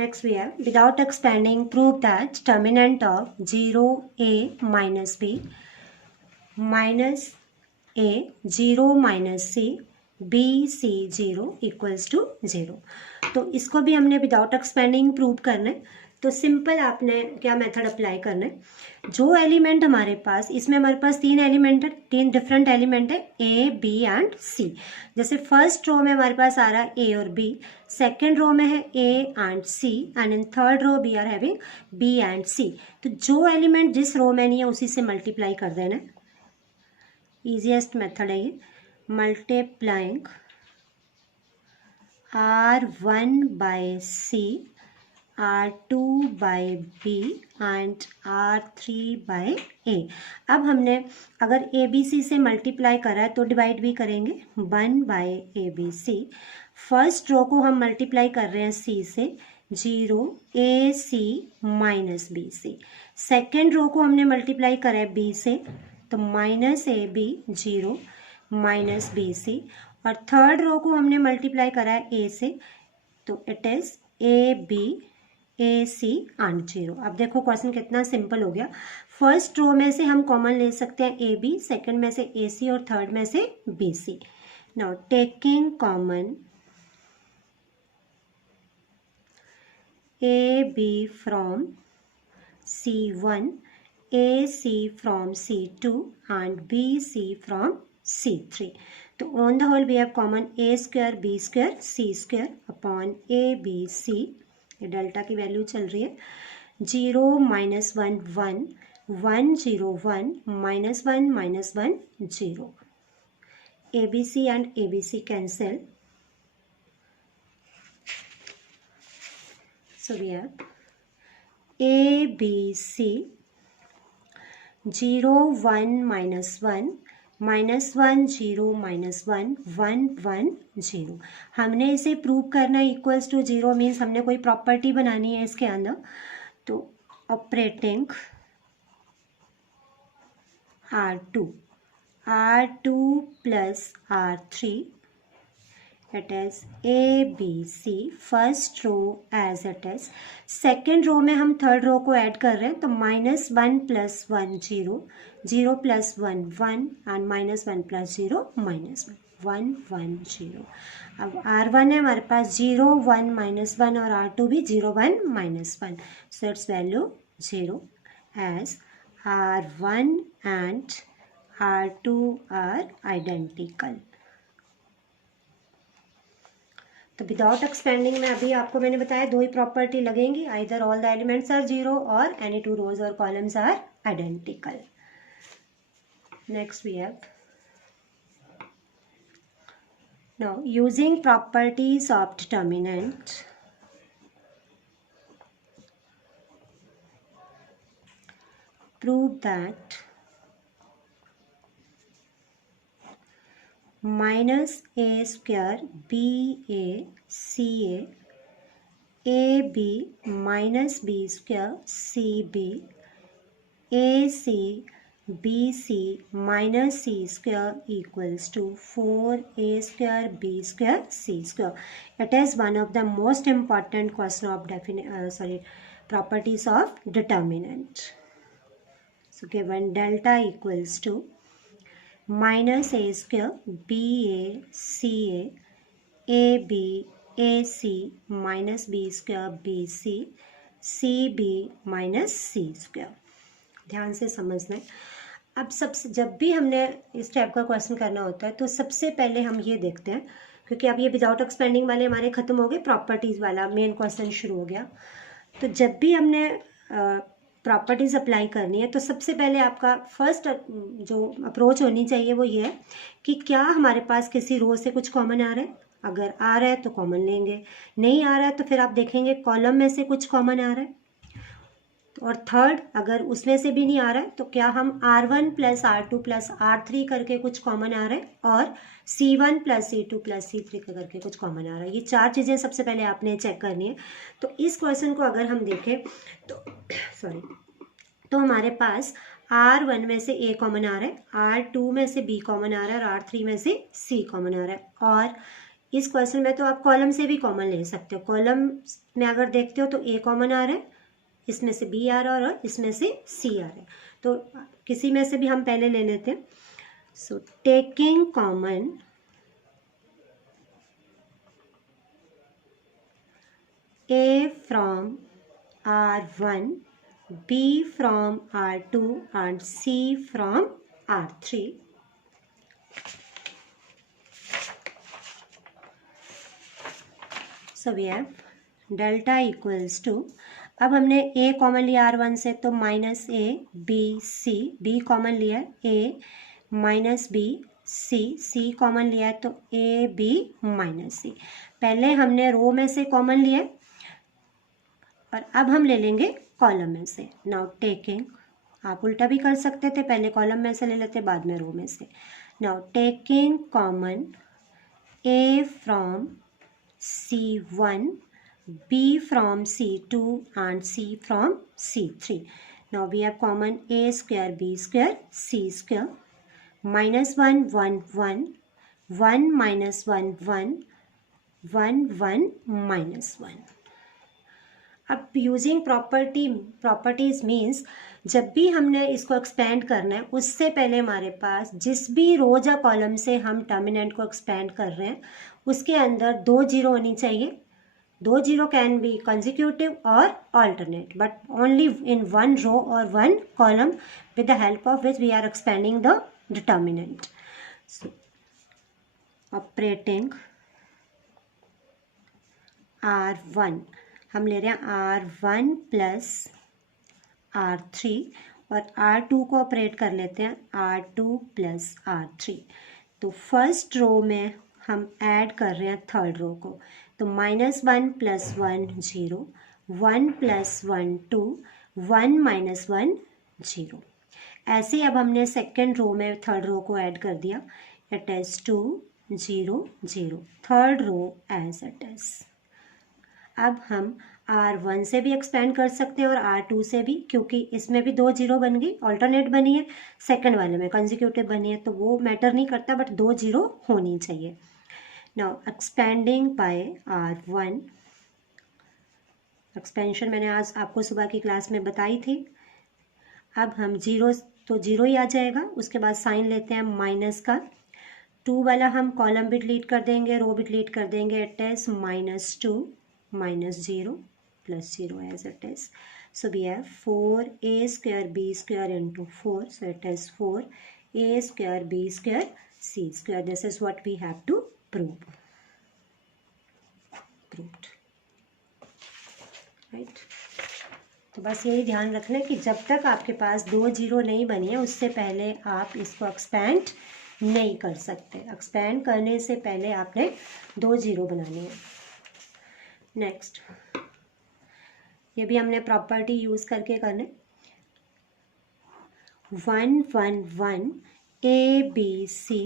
Next we have, without expanding, prove that determinant of 0a minus b minus a 0 minus c b c 0 equals to 0। तो इसको भी हमने without expanding prove करना है। तो simple आपने क्या मेथड अप्लाई करना है, जो एलिमेंट हमारे पास, इसमें हमारे पास तीन एलिमेंट है, तीन डिफरेंट एलिमेंट है, ए बी एंड सी। जैसे फर्स्ट रो में हमारे पास आ रहा है ए और बी, सेकेंड रो में है A and C, and in third row we are having B and C. तो जो एलिमेंट जिस रो में नहीं है उसी से मल्टीप्लाई कर देना है। ईजीएस्ट मेथड है ये, multiplying R1 by C, R2 by B and R3 by A। अब हमने अगर ABC से मल्टीप्लाई करा है तो डिवाइड भी करेंगे, 1 बाय ABC। फर्स्ट रो को हम मल्टीप्लाई कर रहे हैं C से, 0 AC minus BC। Second row को हमने मल्टीप्लाई करा है B से, तो माइनस AB 0 माइनस BC। और थर्ड रो को हमने मल्टीप्लाई करा है A से, तो it is AB AC and 0। अब देखो क्वेश्चन कितना सिंपल हो गया। फर्स्ट रो में से हम कॉमन ले सकते हैं AB, सेकंड में से AC और थर्ड में से BC। Now taking common AB from C1, AC from C2 and BC from C3। तो on the whole we have common A square B square C square upon ABC। ये delta की value चल रही है, 0 minus 1 1 1 0 1 minus 1 minus 1 0। ABC and ABC cancel, so we have ABC 0 1 minus 1 minus 1 0 minus 1 1 1 0। हमने इसे prove करना equals to 0 means हमने कोई प्रॉपर्टी बनानी है इसके अंदर। तो operating R2 plus R3, it is ABC first row as it is. Second row में हम थर्ड रो को ऐड कर रहे हैं, तो minus 1 plus 1 0, 0 plus 1 1 and minus 1 plus 0 minus 1 1 0। अब R1 है हमारे पास 0 1 माइनस 1 और R2 भी 0 1 minus 1, so its value 0 as R1 and R2 are identical. तो विदाउट एक्सपेंडिंग में अभी आपको मैंने बताया दो ही प्रॉपर्टी लगेंगी, either all the elements are 0 और एनी टू रोज और columns are identical. Next we have, now using properties of determinant, prove that minus A square BA CA AB minus B square CB AC BC minus C square equals to 4A square B square C square. It is one of the most important question of properties of determinant. So given delta equals to minus A square BA CA AB AC minus B square BC CB minus C square. ध्यान से समझना है। अब सबसे जब भी हमने इस टाइप का क्वेश्चन करना होता है तो सबसे पहले हम ये देखते हैं, क्योंकि अब ये विदाउट एक्सपेंडिंग वाले हमारे ख़त्म हो गए, प्रॉपर्टीज़ वाला मेन क्वेश्चन शुरू हो गया। तो जब भी हमने प्रॉपर्टीज़ अप्लाई करनी है तो सबसे पहले आपका फर्स्ट जो अप्रोच होनी चाहिए वो ये है कि क्या हमारे पास किसी रो से कुछ कॉमन आ रहा है। अगर आ रहा है तो कॉमन लेंगे, नहीं आ रहा है तो फिर आप देखेंगे कॉलम में से कुछ कॉमन आ रहा है। और थर्ड, अगर उसमें से भी नहीं आ रहा है तो क्या हम R1 plus R2 plus R3 करके कुछ कॉमन आ रहा है, और C1 plus C2 plus C3 करके कुछ कॉमन आ रहा है। ये चार चीज़ें सबसे पहले आपने चेक करनी है। तो इस क्वेश्चन को अगर हम देखें तो हमारे पास R1 में से A कॉमन आ रहा है, R2 में से B कॉमन आ रहा है और R3 में से C कॉमन आ रहा है। और इस क्वेश्चन में तो आप कॉलम से भी कॉमन ले सकते हो। कॉलम में अगर देखते हो तो ए कॉमन आ रहा है, इसमें से बी आ रहा है और इसमें से सी आ रहा है, तो किसी में से भी हम पहले ले लेते हैं। So taking common A from R1, B from R2 and C from R3. So we have delta equals to, अब हमने A कॉमन लिया R1 से तो minus A B C, B common लिया है A minus B C, C common लिया है तो A B माइनस C। पहले हमने रो में से कॉमन लिया है और अब हम ले लेंगे कॉलम में से। नाउ टेकिंग, आप उल्टा भी कर सकते थे, पहले कॉलम में से ले लेते बाद में रो में से। Now taking common A from C1, B from C2 and C from C3। Now we have common A square B square C square, minus 1 1 1, 1 minus 1 1, 1 1 minus 1। अब यूजिंग प्रॉपर्टीज मीन्स जब भी हमने इसको एक्सपेंड करना है उससे पहले हमारे पास जिस भी रोज या कॉलम से हम टर्मिनेंट को एक्सपेंड कर रहे हैं उसके अंदर 2 जीरो होनी चाहिए। 2 जीरो कैन बी कंसेक्यूटिव और alternate but only in 1 row और 1 column with the help of which we are expanding the determinant. Operating R1 हम ले रहे हैं R1 प्लस R3 और R2 को ऑपरेट कर लेते हैं R2 प्लस R3। तो फर्स्ट रो में हम ऐड कर रहे हैं थर्ड रो को, तो माइनस 1 प्लस 1 0, 1 प्लस 1 2, 1 माइनस 1 0। ऐसे अब हमने सेकेंड रो में थर्ड रो को ऐड कर दिया, it is 2 0 0, third row as it is. अब हम R1 से भी एक्सपेंड कर सकते हैं और R2 से भी, क्योंकि इसमें भी 2 जीरो बन गई, ऑल्टरनेट बनी है, सेकंड वाले में कंसेक्यूटिव बनी है, तो वो मैटर नहीं करता बट 2 जीरो होनी चाहिए। Now expanding bye R1, expansion मैंने आज आपको सुबह की क्लास में बताई थी। अब हम जीरो तो जीरो ही आ जाएगा, उसके बाद साइन लेते हैं माइनस का, 2 वाला हम कॉलम भी डिलीट कर देंगे, रो भी डिलीट कर देंगे, it is minus 2 minus 0 plus 0 as it is. So we have 4a square b square into 4. So it is 4a square b square c square. This is what we have to prove. Proved. Right. तो बस यही ध्यान रखना है कि जब तक आपके पास 2 जीरो नहीं बनी है उससे पहले आप इसको एक्सपेंड नहीं कर सकते। एक्सपेंड करने से पहले आपने 2 जीरो बनाने हैं। नेक्स्ट, ये भी हमने प्रॉपर्टी यूज करके करने, 1 1 1 a b c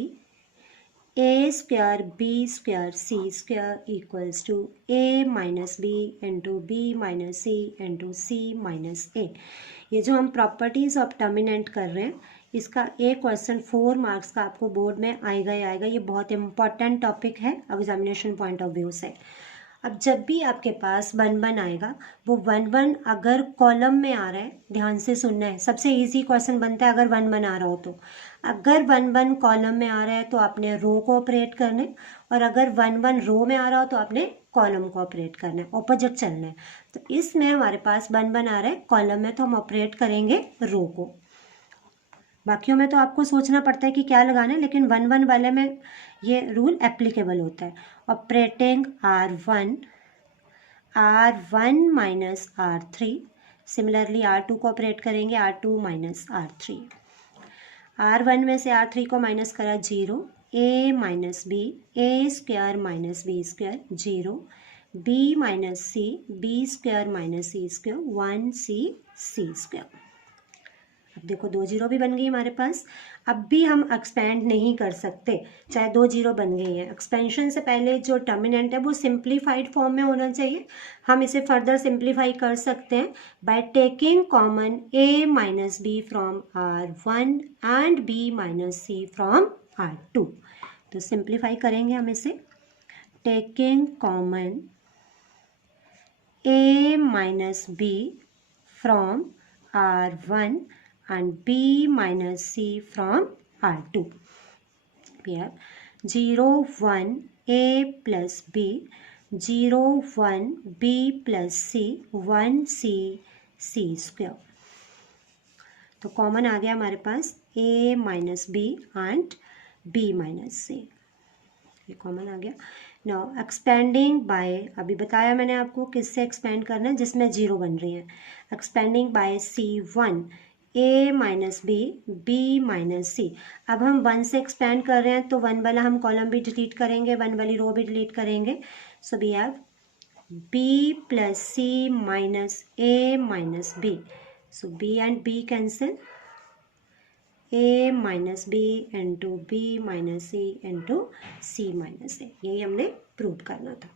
a square b square c square equals to a minus B into B minus C into C minus A. ये जो हम प्रॉपर्टीज ऑफ टर्मिनेंट कर रहे हैं इसका एक क्वेश्चन 4 मार्क्स का आपको बोर्ड में आएगा ही आएगा। ये बहुत इंपॉर्टेंट टॉपिक है एग्जामिनेशन पॉइंट ऑफ व्यू से। अब जब भी आपके पास 1 1 आएगा, वो 1 1 अगर कॉलम में आ रहा है, ध्यान से सुनना है, सबसे इजी क्वेश्चन बनता है अगर 1 1 आ रहा हो तो। अगर 1 1 कॉलम में आ रहा है तो आपने रो को ऑपरेट करना है, और अगर 1 1 रो में आ रहा हो तो आपने कॉलम को ऑपरेट करना है, ऑपोजिट चलना है। तो इसमें हमारे पास 1 1 आ रहा है कॉलम में, तो हम ऑपरेट करेंगे रो को। बाकियों में तो आपको सोचना पड़ता है कि क्या लगाना है, लेकिन 1 1 वाले में ये रूल एप्लीकेबल होता है। Operating R1 minus R3, similarly R2 को ऑपरेट करेंगे R2 माइनस R3। R1 में से R3 को माइनस करा 0, a minus B a square minus B square 0, b minus C b square minus C square 1c c square. अब देखो 2 zero भी बन गई हमारे पास। अब भी हम एक्सपेंड नहीं कर सकते चाहे 2 जीरो बन गई है। एक्सपेंशन से पहले जो टर्मिनेंट है वो सिंप्लीफाइड फॉर्म में होना चाहिए। हम इसे फर्दर सिंप्लीफाई कर सकते हैं by taking common a minus B from R1 and b minus C from R2। तो सिंप्लीफाई करेंगे हम इसे, taking common A minus B from R1 and B minus C from R2. We have 0, 1 A plus B, 0, 1 B plus C, 1 C, C square. तो common आ गया हमारे पास A minus B and B minus C, ये common आ गया. Now expanding bye, अभी बताया मैंने आपको किससे एक्सपेंड करना है, जिसमें जीरो बन रही है. Expanding by C1 A minus B, B minus C. अब हम 1 से एक्सपेंड कर रहे हैं तो 1 वाला हम कॉलम भी डिलीट करेंगे, 1 वाली रो भी डिलीट करेंगे. So we have B plus C minus A minus B. So B and B cancel. A minus B into B minus C into C minus A. यही हमने प्रूव करना था.